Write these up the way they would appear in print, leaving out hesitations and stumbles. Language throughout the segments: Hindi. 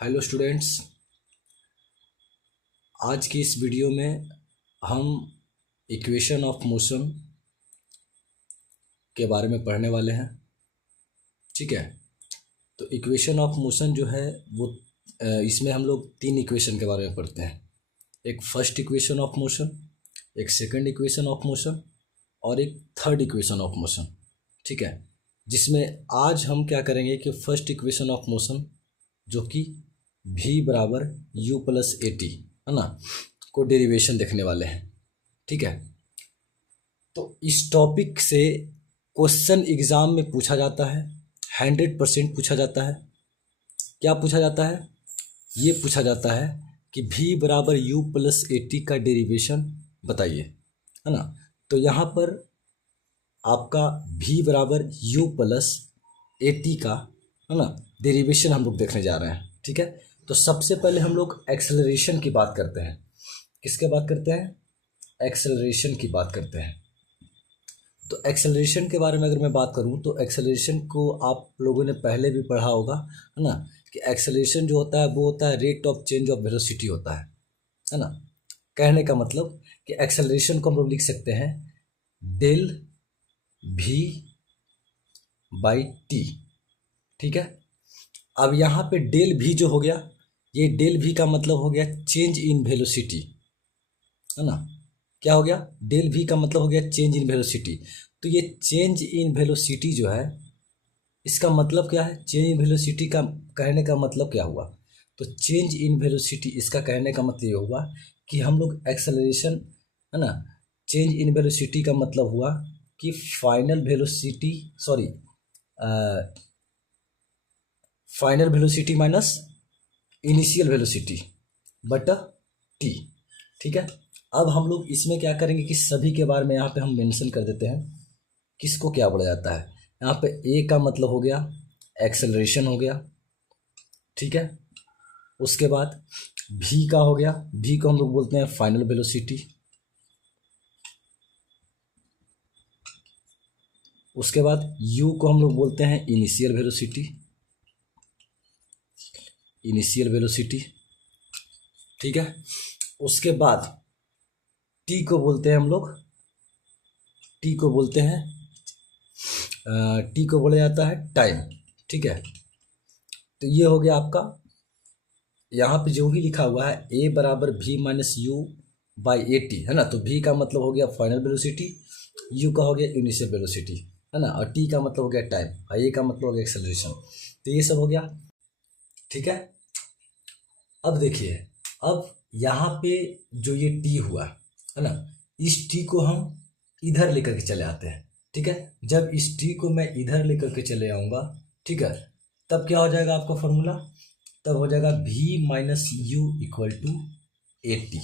हेलो स्टूडेंट्स, आज की इस वीडियो में हम इक्वेशन ऑफ मोशन के बारे में पढ़ने वाले हैं। ठीक है, तो इक्वेशन ऑफ मोशन जो है वो इसमें हम लोग तीन इक्वेशन के बारे में पढ़ते हैं। एक फर्स्ट इक्वेशन ऑफ मोशन, एक सेकंड इक्वेशन ऑफ मोशन और एक थर्ड इक्वेशन ऑफ मोशन। ठीक है, जिसमें आज हम क्या करेंगे कि फर्स्ट इक्वेशन ऑफ मोशन जो कि v बराबर u प्लस ए टी है ना, को डेरिवेशन देखने वाले हैं। ठीक है, तो इस टॉपिक से क्वेश्चन एग्जाम में पूछा जाता है, 100% पूछा जाता है। क्या पूछा जाता है? ये पूछा जाता है कि v बराबर u प्लस ए टी का डेरिवेशन बताइए, है ना। तो यहाँ पर आपका v बराबर u प्लस ए टी का, है ना, डेरिवेशन हम लोग देखने जा रहे हैं। ठीक है, तो सबसे पहले हम लोग एक्सेलरेशन की बात करते हैं। किसके बात करते हैं? एक्सेलरेशन की बात करते हैं। तो एक्सेलरेशन के बारे में अगर मैं बात करूं तो एक्सेलरेशन को आप लोगों ने पहले भी पढ़ा होगा, है ना, कि एक्सेलरेशन जो होता है वो होता है rate of change of velocity होता है ना। कहने का मतलब कि एक्सेलरेशन को हम लोग लिख सकते हैं डेल v बाई टी। ठीक है, अब यहाँ पे डेल v जो हो गया, ये डेल v का मतलब हो गया चेंज इन वेलोसिटी, है ना। क्या हो गया? डेल v का मतलब हो गया चेंज इन वेलोसिटी। तो ये चेंज इन वेलोसिटी जो है, इसका मतलब क्या है? चेंज इन वेलोसिटी का कहने का मतलब क्या हुआ? तो चेंज इन वेलोसिटी, इसका कहने का मतलब ये हुआ कि हम लोग एक्सेलरेशन, है ना, चेंज इन वेलोसिटी का मतलब हुआ कि final velocity, sorry, final velocity minus initial velocity बटा टी। ठीक है, अब हम लोग इसमें क्या करेंगे कि सभी के बारे में यहाँ पे हम मेंशन कर देते हैं किसको क्या बोला जाता है। यहाँ पे ए का मतलब हो गया एक्सेलरेशन हो गया। ठीक है, उसके बाद भी का हो गया, भी को हम लोग बोलते हैं फाइनल वेलोसिटी। उसके बाद यू को हम लोग बोलते हैं इनिशियल वेलोसिटी, इनिशियल वेलोसिटी। ठीक है, उसके बाद टी को बोलते हैं हम लोग, टी को बोलते हैं, टी को बोला जाता है टाइम। ठीक है, तो ये हो गया आपका, यहाँ पे जो भी लिखा हुआ है ए बराबर v minus you by A T, है ना। तो v का मतलब हो गया फाइनल वेलोसिटी, u का हो गया इनिशियल वेलोसिटी, है ना, और t का मतलब हो गया टाइम, और a का मतलब हो गया एक्सेलरेशन। तो ये सब हो गया। ठीक है, अब देखिए, अब यहाँ पे जो ये t हुआ, है ना, इस t को हम इधर लेकर के चले आते हैं। ठीक है, जब इस t को मैं इधर लेकर के चले आऊँगा, ठीक है, तब क्या हो जाएगा आपका फॉर्मूला? तब हो जाएगा v minus U equal to A T.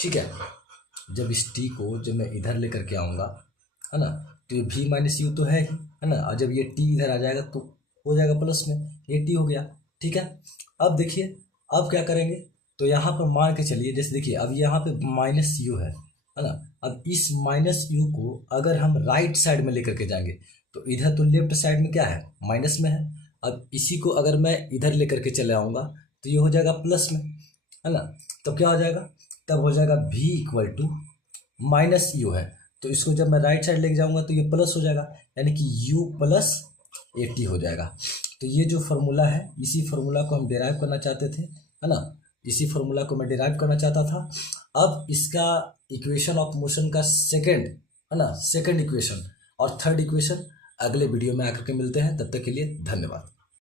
ठीक है, जब इस t को जब मैं इधर लेकर के आऊँगा, है ना, तो ये v माइनस यू तो है ही, है ना, और जब ये t इधर आ जाएगा तो हो जाएगा प्लस में, ये t हो गया। ठीक है, अब देखिए, अब क्या करेंगे? तो यहाँ पर मान के चलिए, जैसे देखिए अब यहाँ पे माइनस यू है ना। अब इस माइनस यू को अगर हम राइट साइड में लेकर के जाएंगे तो इधर तो लेफ्ट साइड में क्या है? माइनस में है। अब इसी को अगर मैं इधर लेकर के चले आऊँगा तो ये हो जाएगा प्लस में, है ना। तो क्या हो जाएगा? तब हो जाएगा v equal to minus U है, तो इसको जब मैं राइट साइड लेके जाऊँगा तो ये प्लस हो जाएगा, यानी कि u प्लस ए टी हो जाएगा। तो ये जो फार्मूला है, इसी फार्मूला को हम डिराइव करना चाहते थे, है ना, इसी फार्मूला को मैं डिराइव करना चाहता था। अब इसका इक्वेशन ऑफ मोशन का सेकंड, है ना, सेकंड इक्वेशन और थर्ड इक्वेशन अगले वीडियो में आकर के मिलते हैं। तब तक के लिए धन्यवाद।